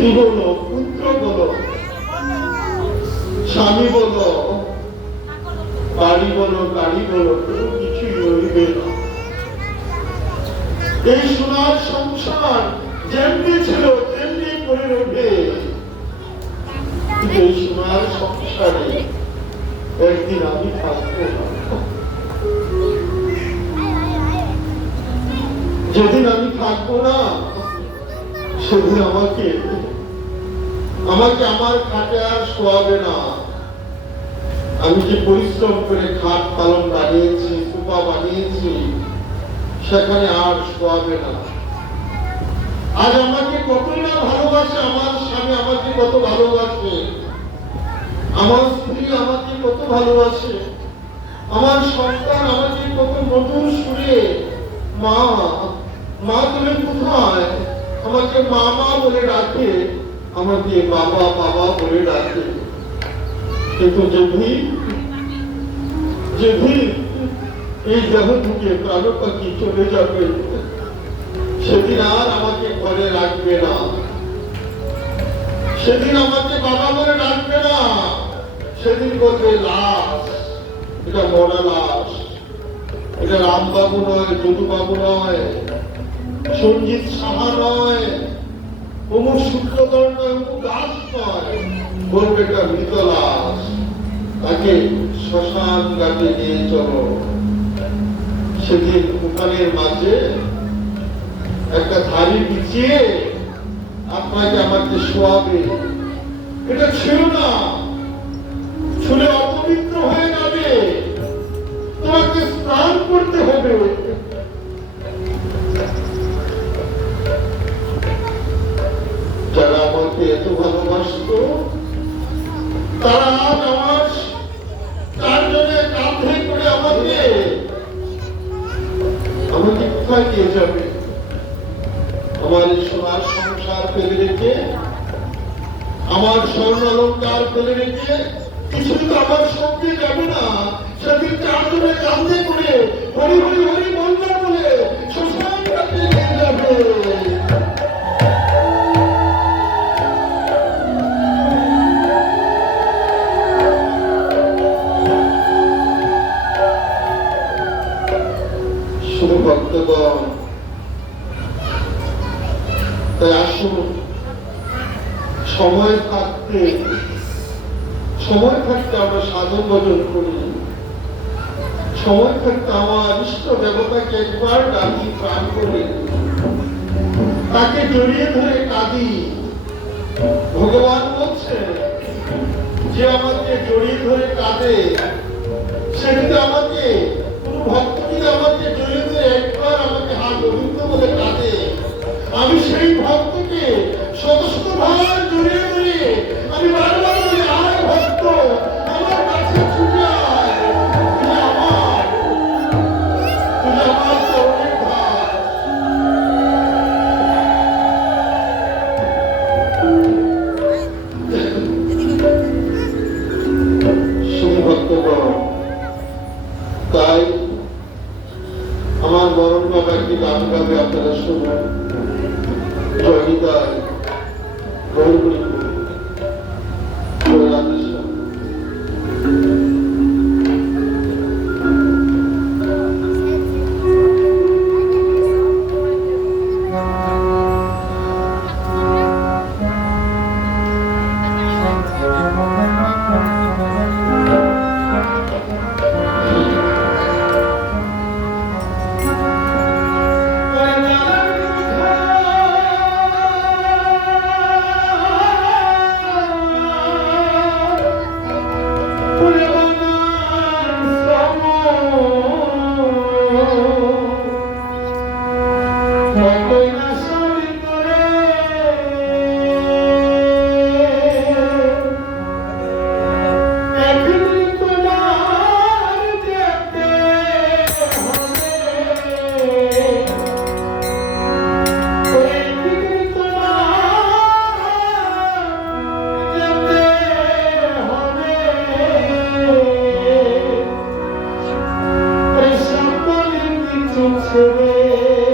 স্ত্রী বলো পুত্র বলো। স্বামী বলো। বাড়ি বলো গাড়ি বলো, কোনো কিছুই রইবে না। এই সোনার সংসার যেমনি ছিল, তেমনি করে কিন্তু এই সোনার সংসারে একদিন আমি থাকব যেদিন আমি থাকব না, সেদিন আমাকে আমাকে আমার খাটে আর শোয়াবে না। আমি যে পরিশ্রম করে খাট পালন বানিয়েছি সুপা বানিয়েছি, সেখানে আর শোয়াবে না। আজ আমাকে কতই না ভালোবাসে, আমার স্বামী আমাকে কত ভালোবাসে, আমার স্ত্রী আমাকে কত ভালোবাসে, আমার সন্তান আমাকে কত নতুন সুরে মা মা তুমি কোথায়? আমাকে মামা বলে ডাকে। আমাকে বাবা বাবা বলে ডাকে। কিন্তু যেদিন যেদিন এই দেহ থেকে প্রাণ পাখি চলে যাবে। সেদিন আর আমাকে ঘরে রাখবে না। সেদিন আমাকে বাবা বলে ডাকবে না। সেদিন বলবে, লাশ, এটা মরা লাশ। এটা রামবাবু নয়, যদুবাবু নয়। সঞ্জিত সাহা নয়। অমুক নয় অমুক দাস নয় বলবে এটা মৃত লাশ তাকে শ্মশান ঘাটে নিয়ে চলো। সেদিন উঠানের মাঝে একটা ধারি বিছিয়ে আপনাকে আমাকে শোয়াবে। এটা ছিল না। ছুলে অপবিত্র হয়ে যাবে। তোমাকে স্নান করতে হবে। যারা আমাকে এত ভালোবাসতো, তারা আজ আমার তার জন্য কাঁধে করে আমাকে আমাকে কোথায় নিয়ে যাবে? আমার সোনার সংসার ফেলে রেখে, আমার ফেলে রেখে কিছুই তো আমার সঙ্গে যাবে না। সেদিন চারজনে কাঁধে করে হরি হরি হরি বন্ধা বলে শ্মশান যাবে। ভক্তগণ তাই আসুন, সময় থাকতে সময় থাকতে আমরা সাধন ভজন করি। সময় থাকতে আমার ইষ্ট দেবতাকে একবার ডাকি প্রাণ করে। তাকে জড়িয়ে ধরে কাঁদি। ভগবান বলছে যে আমাকে জড়িয়ে ধরে কাঁদে আছে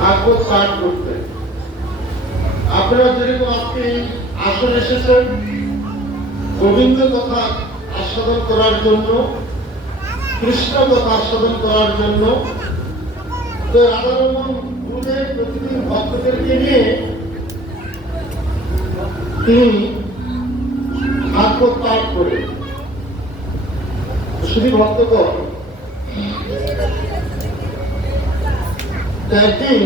ভাগবত পাঠ করতেন আপনারা যেরকম আজকে আসন এসেছেন গোবিন্দ কথা আস্বাদন করার জন্য কৃষ্ণ কথা আস্বাদন করার জন্য তো রাধারমন গুরুদেব প্রতিদিন ভক্তদেরকে নিয়ে তিনি পাঠ করে শুধু ভক্তগণ একদিন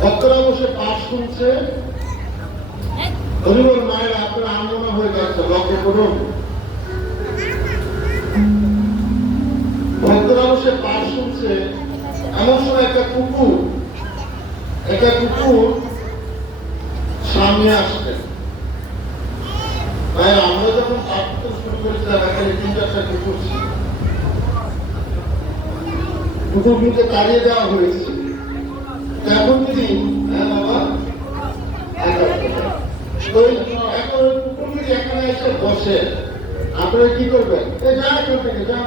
ভক্তরা বসে পাঠ শুনছে। হরিবল মায়ের আপনার আন্দোলন হয়ে যাচ্ছে। লক্ষ্য করুন। ভক্তরা বসে পাঠ শুনছে। এমন সময় একটা কুকুর একটা কুকুর সামনে আসছে। ভাই আমরা যখন পাঠ করতে শুরু করেছিলাম এখানে তিন চারটা কুকুর ছিল কুকুরগুলোকে তাড়িয়ে দেওয়া হয়েছে। এখন যদি হ্যাঁ বাবা? ওই এখন কুকুর যদি এখানে এসে বসে। আপনারা কি করবেন? এ, যা এখান থেকে, যা।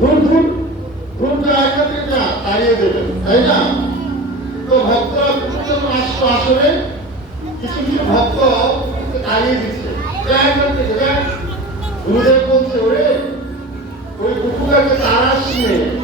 ঘুর ঘুর ঘুর যা এখান থেকে যা, তাড়িয়ে দেবেন, তাই না? তো ভক্তরা কুকুর যখন আসতো আসলে কিছু কিছু ভক্ত তাড়িয়ে দিচ্ছে। যা এখান থেকে, যা। গুরুদেব বলছে, ওরে, ওই কুকুরটাকে তাড়াস নিয়ে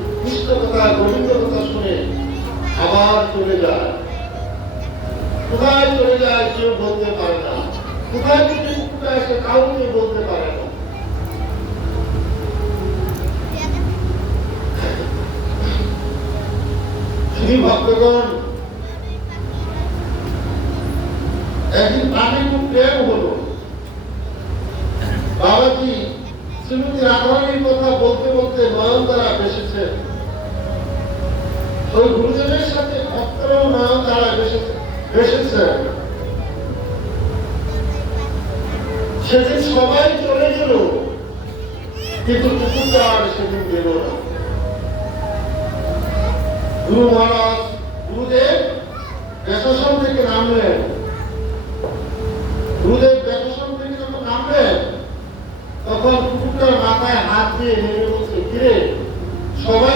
কৃষ্ণ কথা গোবিন্দ কথা শুনে আবার চলে যায়। কোথায় চলে যায় বলতে পারে না। কোথায় কুকুরটা এসে কাউকে বলতে পারে না। একদিন খুব বাবাজি শ্রীমতী রাধারানীর কথা বলতে বলতে নয়ন দ্বারা বেসেছে ওই গুরুজনের সাথে ভক্তরাও নয়ন দ্বারা বেসেছে সেদিন সবাই চলে গেল, কিন্তু কুকুরটা আর সেদিন গেল না। গুরু মহারাজ, গুরুদেব বেশাসন থেকে নামলেন। গুরুদেব বেশাসন থেকে যখন নামলেন, তখন কুকুরটার মাথায় হাত দিয়ে নেমে বলছে, কিরে, সবাই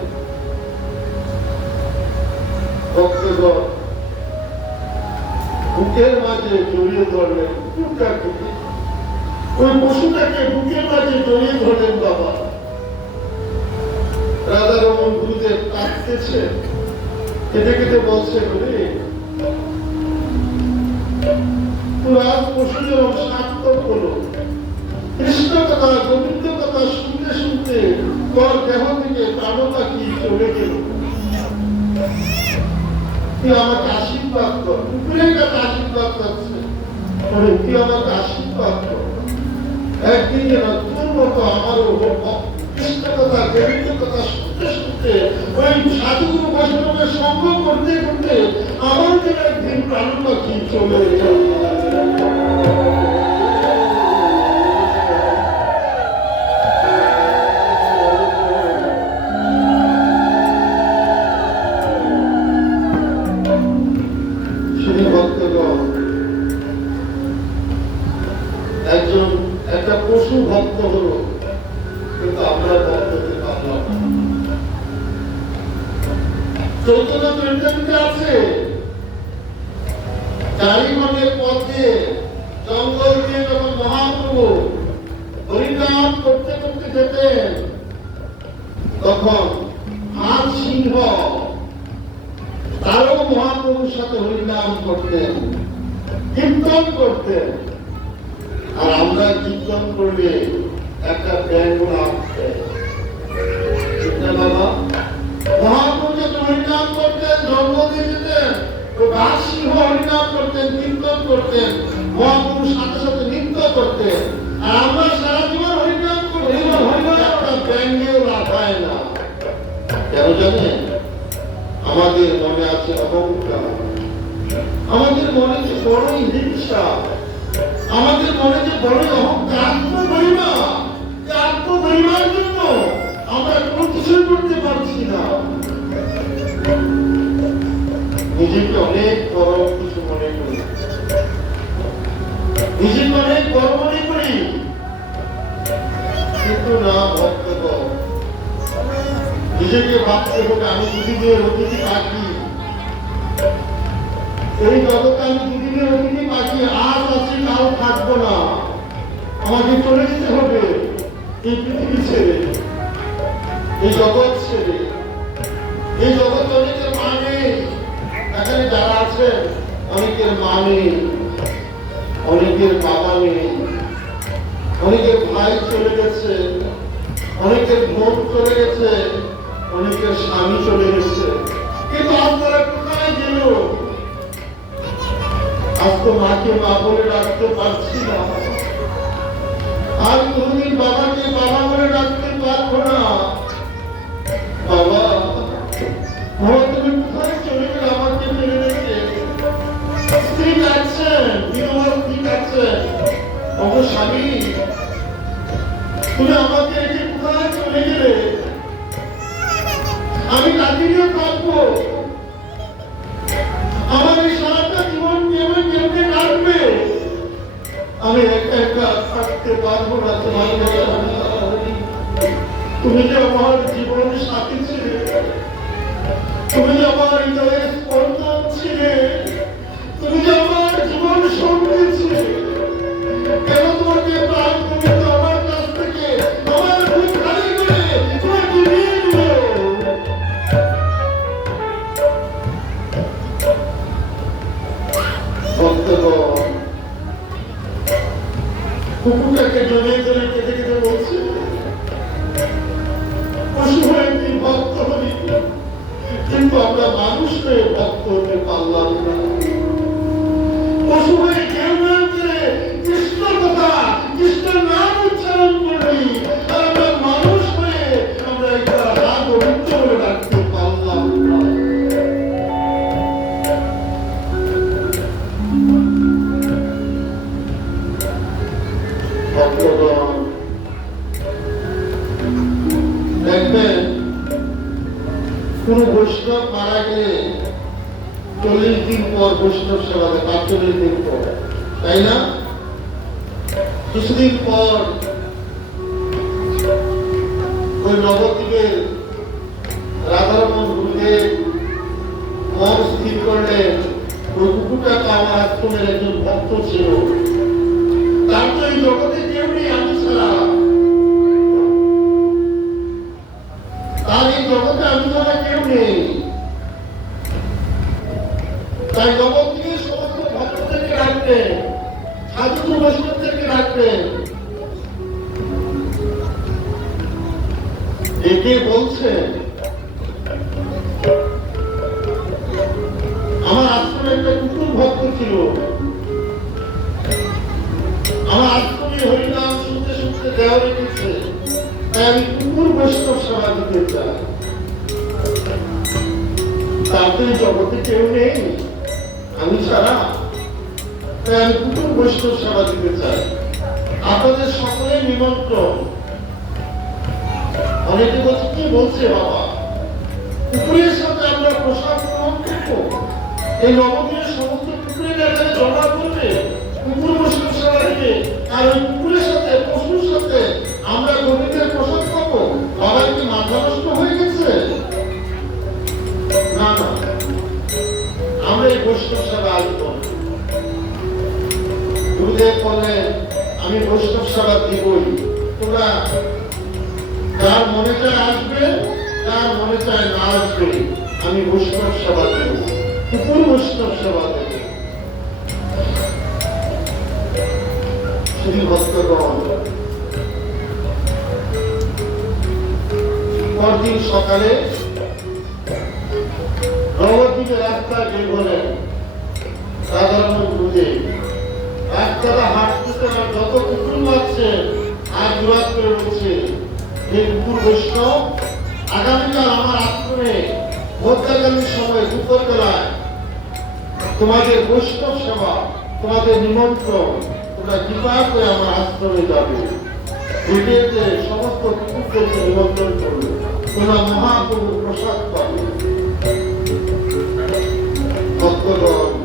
মাঝে জড়িয়ে ধরলেন ওই পশুটাকে বুকের মাঝে জড়িয়ে ধরলেন বাবা। রাধা রমন গুরুদেব কাঁদতেছে কেটে কেটে বলছে রে তোরা পশু যেরকম সার্থক হলো। কৃষ্ণ কথা গোবিন্দ কথা শুনতে শুনতে তোর দেহ থেকে প্রাণতা কি চলে গেল? তুই আমাকে আশীর্বাদ কর। কাছে আশীর্বাদ করছে। বলে, তুই আমাকে আশীর্বাদ কর একদিন যেন তোর মতো আমারও কৃষ্ণ কথা গোবিন্দ কথা শুনতে শুনতে ওই সাধুগুরু বৈষ্ণবের সঙ্গ করতে করতে আমার যেন একদিন প্রাণ কি চলে যায়? পশু ভক্ত হলো, কিন্তু আমরা ভক্ত পারলাম চৈতন্য চৈতন্যতে আছে। চারিগণের পথে জঙ্গল দিয়ে যখন মহাপ্রভু হরিনাম করতে করতে যেতেন, তখন হাত সিংহ তারও মহাপ্রভুর সাথে হরিনাম করতেন, কীর্তন করতেন। আর আমরা কীর্তন করলে একটা ব্যাঙ্গ আসছে বাবা মহাপ্রভু হরিনাম করতেন জন্ম দিতেন তো হরিনাম করতেন কীর্তন করতেন মহাপ্রভুর সাথে সাথে নৃত্য করতেন। আর আমরা সারা জীবন হরিনাম করি একটা ব্যাঙ্গেও লাভ হয় না। কেন জানেন? আমাদের মনে আছে অহংকার। আমাদের মনে বড়ই হিংসা। আমাদের মনে যে বড়ই অহংকার আত্মগরিমা এই জন্য আমরা কোনো কিছুই করতে পারছি না। নিজেকে অনেক বড় কিছু মনে করি। নিজেকে অনেক বড় মনে করি। কিন্তু না ভক্তগণ নিজেকে ভাবতে হবে আমি দুদিনের অতিথি পাখি এই জগতে আমি দুদিনের অতিথি পাখি আজ আছি কাল থাকব না। আমাকে চলে যেতে হবে এই পৃথিবী ছেড়ে, এই জগৎ ছেড়ে। এই জগৎ অনেকের মা নেই এখানে যারা আছেন, অনেকের মা নেই অনেকের বাবা নেই, অনেকের ভাই চলে গেছে, অনেকের বোন চলে গেছে, অনেকের স্বামী চলে গেছে। কিন্তু আপনারা আজ তো মাকে মা বলে রাখতে পারছি না। আর তুমি বাবাকে বাবা বলে রাখতে পারব না। তাই না? কিছুদিন পর ওই নবদ্বীপের রাধারমন গুরুদেব মন স্থির করলেন ওই টাকা আমার আশ্রমের একজন ভক্ত ছিল। তার তো এই জগতে কেউ নেই তাতে জগতে কেউ নেই। আমি ছাড়া তাই আমি কুকুর বৈষ্ণব সেবা দিতে চাই। আপনাদের সকলের নিমন্ত্রণ। অনেকে বলছে, কি বলছে বাবা? পুকুরের সাথে আমরা প্রসাদ গ্রহণ করব। এই নবদিনের সমস্ত কুকুরের এখানে জমা করবে। কুকুর বৈষ্ণব সেবা দিবে। আর ওই কুকুরের সাথে, পশুর সাথে আমরা গোবিন্দের বৈষ্ণব সেবা আমি বৈষ্ণব সেবা দিবই। তোমরা যার মনে চায় আসবে যার মনে চায় না আসবে, আমি বৈষ্ণব সেবা দেব। কুকুর বৈষ্ণব সেবা দেব পরদিন সকালে নবদ্বীপে রাস্তায় বের রাধারমণ বুঝে রাস্তাটা হাঁটতে আর যত কুকুর মারছে আর জোরাত করে বলছে হে কুকুর বৈষ্ণব আগামীকাল আমার আশ্রমে মধ্যকালীন সময় দুপুরবেলায় তোমাদের বৈষ্ণব সেবা, তোমাদের নিমন্ত্রণ, তোমরা কৃপা করে আমার আশ্রমে যাবে। ভিডিওতে সমস্ত কুকুরদেরকে নিমন্ত্রণ করবে। তোমরা মহাপ্রভুর প্রসাদ পাবে। ভক্তগণ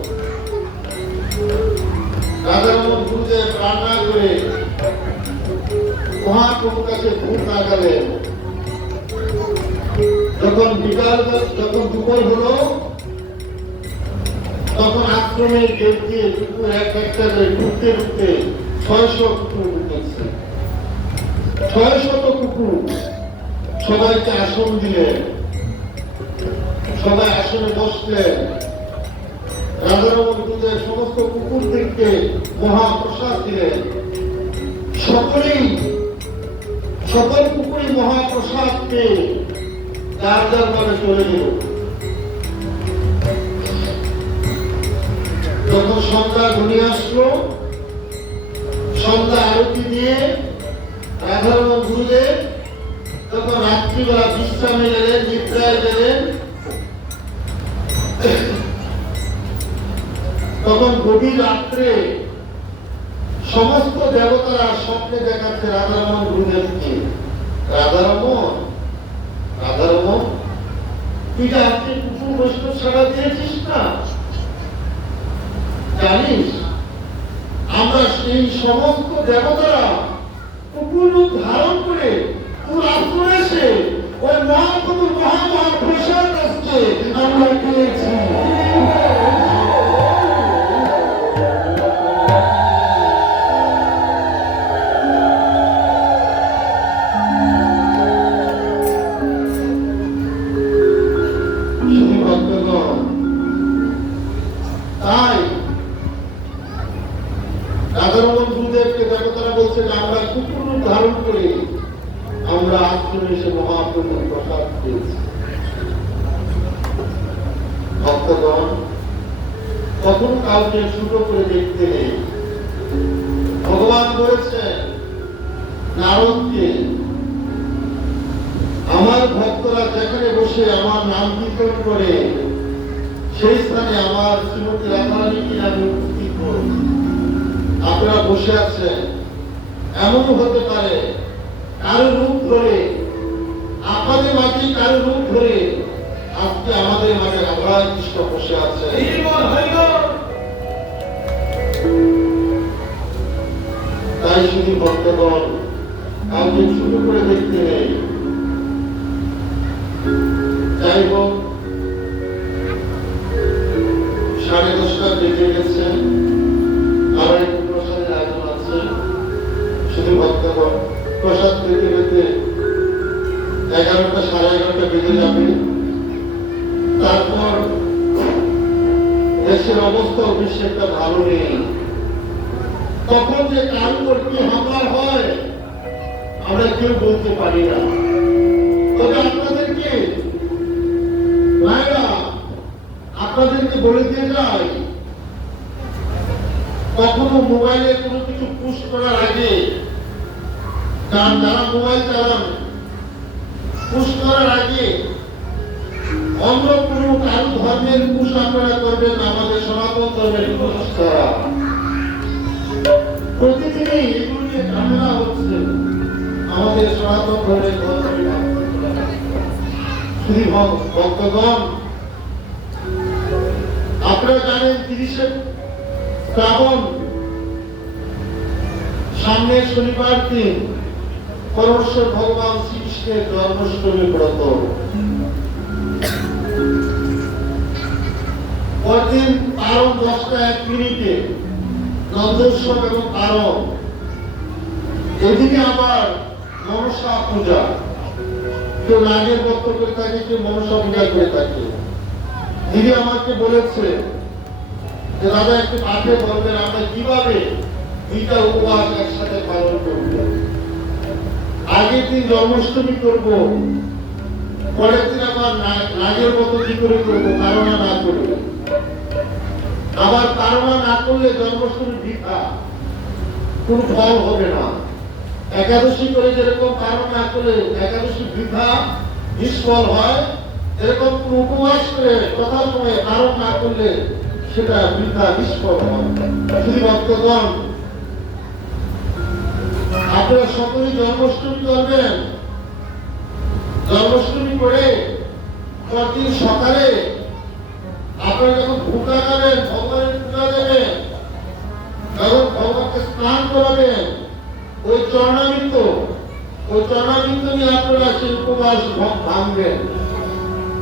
মহাপ্রভুর কাছে ভূত লাগালেন যখন বিকাল যখন দুপুর হলো, তখন আশ্রমের গেট দিয়ে এক একটা করে ঢুকতে ঢুকতে ছয়শো কুকুর ঢুকেছে ছয় শত কুকুর। সবাইকে আসন দিলেন। সবাই আসনে বসলেন। গুরুদেব সমস্ত কুকুরদেরকে মহাপ্রসাদ দিলেন। সকলেই, সকল কুকুরই মহাপ্রসাদ পেয়ে যার যার চলে গেল। যখন সন্ধ্যা ঘনিয়ে আসলো। সন্ধ্যা আরতি দিয়ে রাধারমন গুরুদেব তখন রাত্রিবেলা বিশ্রামে গেলেন, নিদ্রায় গেলেন। তখন গভীর রাত্রে সমস্ত দেবতারা স্বপ্নে দেখাচ্ছে রাধারমন গুরুদেবকে। রাধারমন? রাধারমন? তুই যে আজকে কুকুর বৈষ্ণব ছাড়া দিয়েছিস না? জানিস? আমরা সেই সমস্ত দেবতারা আমার ভক্তরা যেখানে বসে আমার নাম কীর্তন করে সেই স্থানে আমার শ্রীমতী রাধারানীকে আমি উপস্থিত করব আপনারা বসে আছেন। এমন হতে পারে কারও রূপ ধরে আপনাদের মাঝে কারও রূপ ধরে আজকে আমাদের মাঝে রাধা কৃষ্ণ বসে আছে তাই শুধু ভক্তগণ কাউকে ছোট করে দেখতে নেই। যাই হোক সাড়ে দশটার দিকে বেজে গেছে। আমার একটু প্রসাদের আয়োজন আছে। শুধু ভক্তগণ প্রসাদ পেতে পেতে এগারোটা, সাড়ে এগারোটা বেজে যাবে। তারপর দেশের অবস্থা বেশি একটা ভালো নেই। কখন যে কার উপর কি হামলা হয়, আমরা কেউ বলতে পারি না। তবে আপনাদেরকে আপনাদেরকে বলে দিয়ে যাই কখনো মোবাইলে কোনো কিছু পুশ করার আগে যারা যারা মোবাইল চালান পুশ করার আগে অন্য কোনো কারও ধর্মের পুষ আপনারা করবেন আমাদের সনাতন ধর্মের প্রতিদিনই এগুলো নিয়ে ঝামেলা হচ্ছে। আমাদের সনাতন ধর্মের শ্রী ভক্তগণ আপনারা জানেন তিরিশে শ্রাবণ, সামনের শনিবার দিন পরমেশ্বর ভগবান শ্রীকৃষ্ণের জন্মাষ্টমী ব্রত। পরদিন কারণ দশটা এক মিনিটে নন্দোৎসব এবং কারণ এদিকে আবার মনসা পূজা। কেউ নাগের করে থাকে, কেউ মনসা পূজা করে থাকে। দিদি আমাকে বলেছে যে দাদা একটু মাঠে বলবেন? আমরা কীভাবে দুইটা উপবাস একসাথে পালন করব? আগের দিন জন্মাষ্টমী করব। পরের দিন আবার নাগের মতো কি করে করব? কারণা না করে। আবার কারণা না করলে জন্মাষ্টমী বৃথা কোন ফল হবে না। একাদশী করে যেরকম কারণ না করলে একাদশী বৃথা নিষ্ফল হয় এরকম উপবাস করে কথা সময়ে কারণ না করলে সেটা সকালে আপনারা যখন পূজা করবেন ভগবানের পূজা দেবেন ভগবানকে স্নান করাবেন। ওই চরণামিত ওই চরণামিত নিয়ে আপনারা সেই উপবাস ভাঙবেন।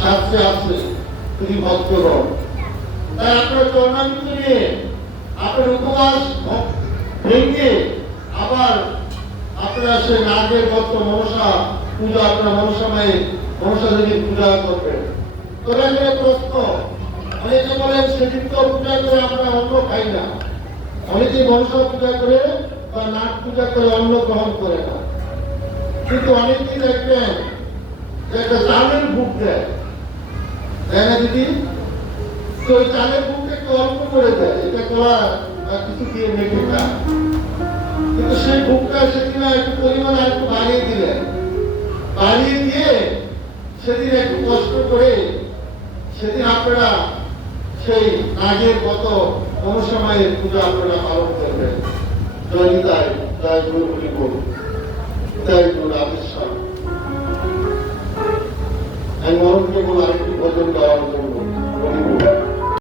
শাস্ত্রে আছে তিনি ভক্তগণ। তাই আপনার চরণামিত নিয়ে আপনার উপবাস ভেঙে আবার আপনারা সে নাগের ভক্ত মনসা পূজা, আপনার মনসা মায়ের মনসা দেবীর পূজা করবেন। তবে এখানে প্রশ্ন অনেকে বলেন সেদিন তো পূজা করে আমরা অন্ন খাই না। অনেকে মনসা পূজা করে বা নাট পূজা করে অন্ন গ্রহণ করে না। কিন্তু অনেকেই দেখবেন যে একটা চালের ভুক দেয়। তাই না দিদি? তো চালের বুকটা একটু অল্প করে দেয় এটা করা কিছু দিয়ে মেটে না কিন্তু সেই বুকটা সেদিন একটু পরিমাণ আর বাড়িয়ে দিলেন। বাড়িয়ে দিয়ে সেদিন একটু কষ্ট করে সেদিন আপনারা সেই আগের গত সময়ের পুজো আপনারা পালন করবেন। জয় তাই তাই আমি মরণকে বলে Deus,